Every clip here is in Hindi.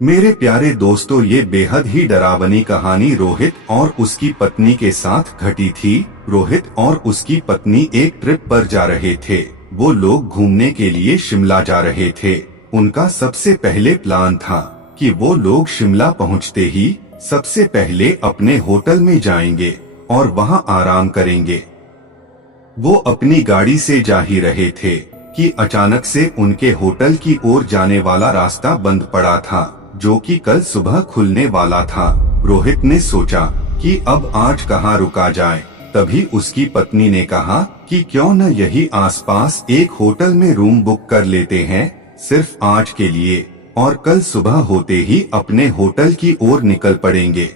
मेरे प्यारे दोस्तों, ये बेहद ही डरावनी कहानी रोहित और उसकी पत्नी के साथ घटी थी। रोहित और उसकी पत्नी एक ट्रिप पर जा रहे थे। वो लोग घूमने के लिए शिमला जा रहे थे। उनका सबसे पहले प्लान था कि वो लोग शिमला पहुंचते ही सबसे पहले अपने होटल में जाएंगे और वहां आराम करेंगे। वो अपनी गाड़ी से जा ही रहे थे कि अचानक से उनके होटल की ओर जाने वाला रास्ता बंद पड़ा था, जो कि कल सुबह खुलने वाला था। रोहित ने सोचा कि अब आज कहाँ रुका जाए। तभी उसकी पत्नी ने कहा कि क्यों न यही आसपास एक होटल में रूम बुक कर लेते हैं, सिर्फ आज के लिए, और कल सुबह होते ही अपने होटल की ओर निकल पड़ेंगे।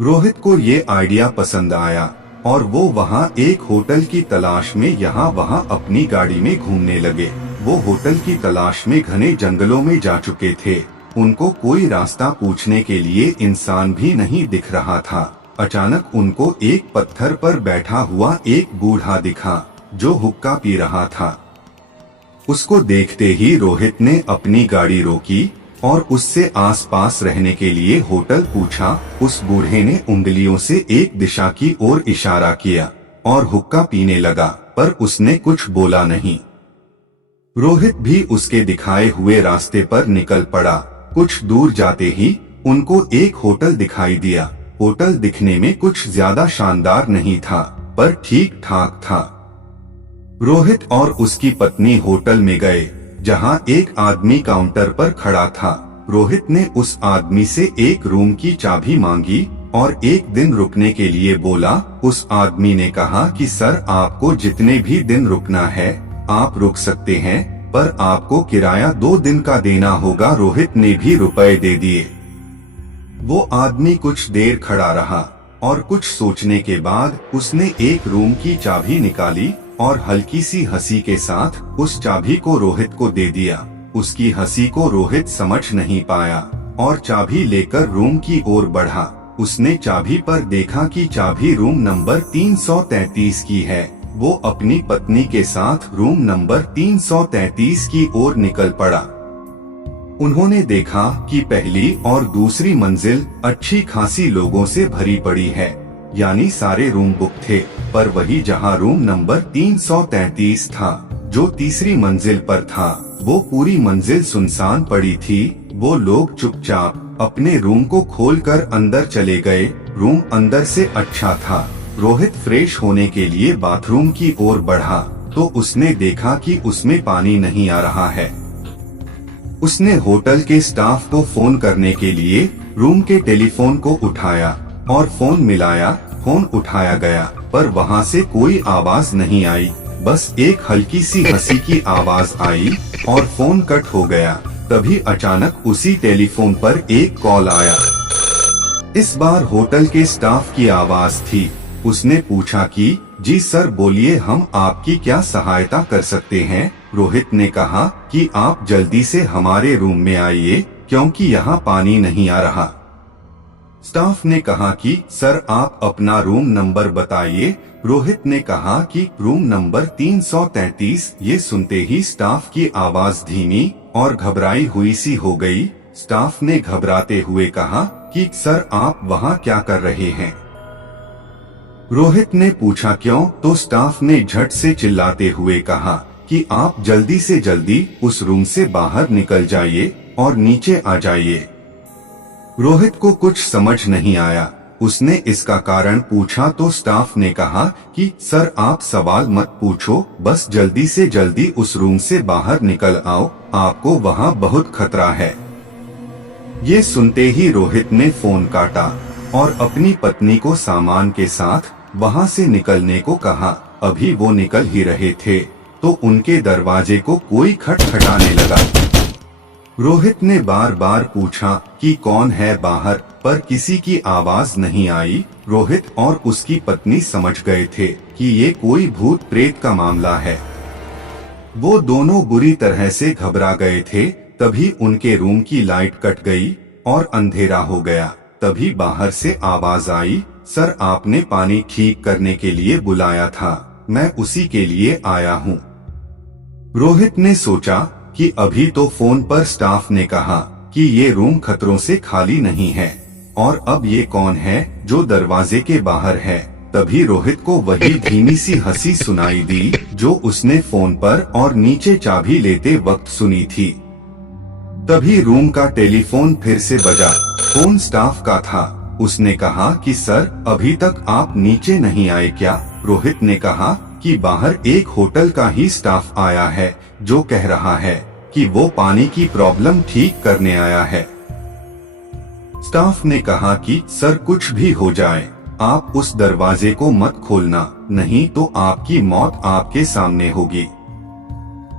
रोहित को ये आइडिया पसंद आया और वो वहाँ एक होटल की तलाश में यहाँ वहाँ अपनी गाड़ी में घूमने लगे। वो होटल की तलाश में घने जंगलों में जा चुके थे। उनको कोई रास्ता पूछने के लिए इंसान भी नहीं दिख रहा था। अचानक उनको एक पत्थर पर बैठा हुआ एक बूढ़ा दिखा, जो हुक्का पी रहा था। उसको देखते ही रोहित ने अपनी गाड़ी रोकी और उससे आसपास रहने के लिए होटल पूछा। उस बूढ़े ने उंगलियों से एक दिशा की ओर इशारा किया और हुक्का पीने लगा, पर उसने कुछ बोला नहीं। रोहित भी उसके दिखाए हुए रास्ते पर निकल पड़ा। कुछ दूर जाते ही उनको एक होटल दिखाई दिया। होटल दिखने में कुछ ज्यादा शानदार नहीं था, पर ठीक ठाक था। रोहित और उसकी पत्नी होटल में गए, जहां एक आदमी काउंटर पर खड़ा था। रोहित ने उस आदमी से एक रूम की चाबी मांगी और एक दिन रुकने के लिए बोला। उस आदमी ने कहा कि सर, आपको जितने भी दिन रुकना है आप रुक सकते हैं, पर आपको किराया 2 दिन का देना होगा। रोहित ने भी रुपए दे दिए। वो आदमी कुछ देर खड़ा रहा और कुछ सोचने के बाद उसने एक रूम की चाबी निकाली और हल्की सी हंसी के साथ उस चाबी को रोहित को दे दिया। उसकी हंसी को रोहित समझ नहीं पाया और चाबी लेकर रूम की ओर बढ़ा। उसने चाबी पर देखा कि चाबी रूम नंबर 333 की है। वो अपनी पत्नी के साथ रूम नंबर 333 की ओर निकल पड़ा। उन्होंने देखा कि पहली और दूसरी मंजिल अच्छी खासी लोगों से भरी पड़ी है, यानी सारे रूम बुक थे। पर वही जहां रूम नंबर 333 था, जो तीसरी मंजिल पर था, वो पूरी मंजिल सुनसान पड़ी थी। वो लोग चुपचाप अपने रूम को खोलकर अंदर चले गए। रूम अंदर से अच्छा था। रोहित फ्रेश होने के लिए बाथरूम की ओर बढ़ा तो उसने देखा कि उसमें पानी नहीं आ रहा है। उसने होटल के स्टाफ को फोन करने के लिए रूम के टेलीफोन को उठाया और फोन मिलाया। फोन उठाया गया, पर वहाँ से कोई आवाज नहीं आई। बस एक हल्की सी हंसी की आवाज आई और फोन कट हो गया। तभी अचानक उसी टेलीफोन पर एक कॉल आया। इस बार होटल के स्टाफ की आवाज थी। उसने पूछा कि जी सर, बोलिए, हम आपकी क्या सहायता कर सकते हैं। रोहित ने कहा कि आप जल्दी से हमारे रूम में आइए, क्योंकि यहाँ पानी नहीं आ रहा। स्टाफ ने कहा कि सर, आप अपना रूम नंबर बताइए। रोहित ने कहा कि रूम नंबर 333। ये सुनते ही स्टाफ की आवाज धीमी और घबराई हुई सी हो गई। स्टाफ ने घबराते हुए कहा कि सर, आप वहाँ क्या कर रहे हैं। रोहित ने पूछा क्यों, तो स्टाफ ने झट से चिल्लाते हुए कहा कि आप जल्दी से जल्दी उस रूम से बाहर निकल जाइए और नीचे आ जाइए। रोहित को कुछ समझ नहीं आया। उसने इसका कारण पूछा तो स्टाफ ने कहा कि सर, आप सवाल मत पूछो, बस जल्दी से जल्दी उस रूम से बाहर निकल आओ, आपको वहाँ बहुत खतरा है। ये सुनते ही रोहित ने फोन काटा और अपनी पत्नी को सामान के साथ वहाँ से निकलने को कहा। अभी वो निकल ही रहे थे तो उनके दरवाजे को कोई खटखटाने लगा। रोहित ने बार बार पूछा कि कौन है बाहर, पर किसी की आवाज नहीं आई। रोहित और उसकी पत्नी समझ गए थे कि ये कोई भूत प्रेत का मामला है। वो दोनों बुरी तरह से घबरा गए थे। तभी उनके रूम की लाइट कट गई और अंधेरा हो गया। तभी बाहर से आवाज आई, सर, आपने पानी ठीक करने के लिए बुलाया था, मैं उसी के लिए आया हूँ। रोहित ने सोचा कि अभी तो फोन पर स्टाफ ने कहा कि ये रूम खतरों से खाली नहीं है और अब ये कौन है जो दरवाजे के बाहर है। तभी रोहित को वही धीमी सी हंसी सुनाई दी जो उसने फोन पर और नीचे चाबी लेते वक्त सुनी थी। तभी रूम का टेलीफोन फिर से बजा। फोन स्टाफ का था। उसने कहा कि सर, अभी तक आप नीचे नहीं आए क्या? रोहित ने कहा कि बाहर एक होटल का ही स्टाफ आया है जो कह रहा है कि वो पानी की प्रॉब्लम ठीक करने आया है। स्टाफ ने कहा कि सर, कुछ भी हो जाए आप उस दरवाजे को मत खोलना, नहीं तो आपकी मौत आपके सामने होगी।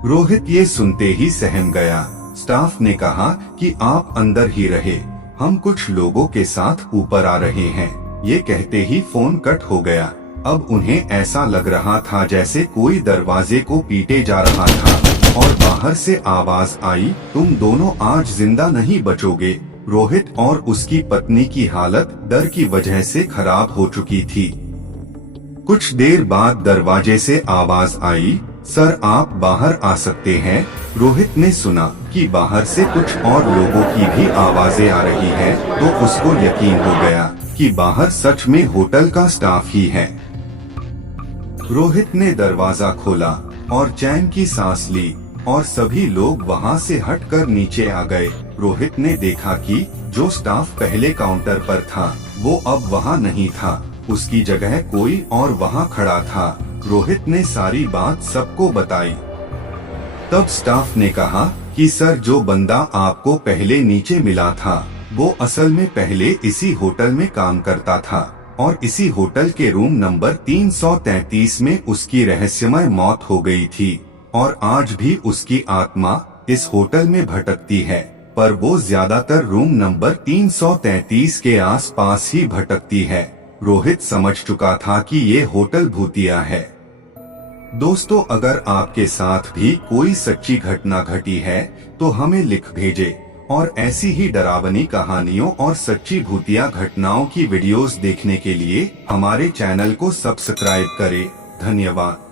रोहित ये सुनते ही सहम गया। स्टाफ ने कहा कि आप अंदर ही रहे, हम कुछ लोगों के साथ ऊपर आ रहे हैं। ये कहते ही फोन कट हो गया। अब उन्हें ऐसा लग रहा था जैसे कोई दरवाजे को पीटे जा रहा था और बाहर से आवाज आई, तुम दोनों आज जिंदा नहीं बचोगे। रोहित और उसकी पत्नी की हालत डर की वजह से खराब हो चुकी थी। कुछ देर बाद दरवाजे से आवाज आई, सर आप बाहर आ सकते हैं। रोहित ने सुना कि बाहर से कुछ और लोगों की भी आवाजें आ रही है तो उसको यकीन हो गया कि बाहर सच में होटल का स्टाफ ही है। रोहित ने दरवाजा खोला और चैन की सांस ली और सभी लोग वहां से हटकर नीचे आ गए। रोहित ने देखा कि जो स्टाफ पहले काउंटर पर था वो अब वहां नहीं था, उसकी जगह कोई और वहां खड़ा था। रोहित ने सारी बात सबको बताई। तब स्टाफ ने कहा कि सर, जो बंदा आपको पहले नीचे मिला था वो असल में पहले इसी होटल में काम करता था और इसी होटल के रूम नंबर 333 में उसकी रहस्यमय मौत हो गई थी और आज भी उसकी आत्मा इस होटल में भटकती है, पर वो ज्यादातर रूम नंबर 333 के आसपास ही भटकती है। रोहित समझ चुका था कि ये होटल भूतिया है। दोस्तों, अगर आपके साथ भी कोई सच्ची घटना घटी है तो हमें लिख भेजें और ऐसी ही डरावनी कहानियों और सच्ची भूतिया घटनाओं की वीडियोस देखने के लिए हमारे चैनल को सब्सक्राइब करें। धन्यवाद।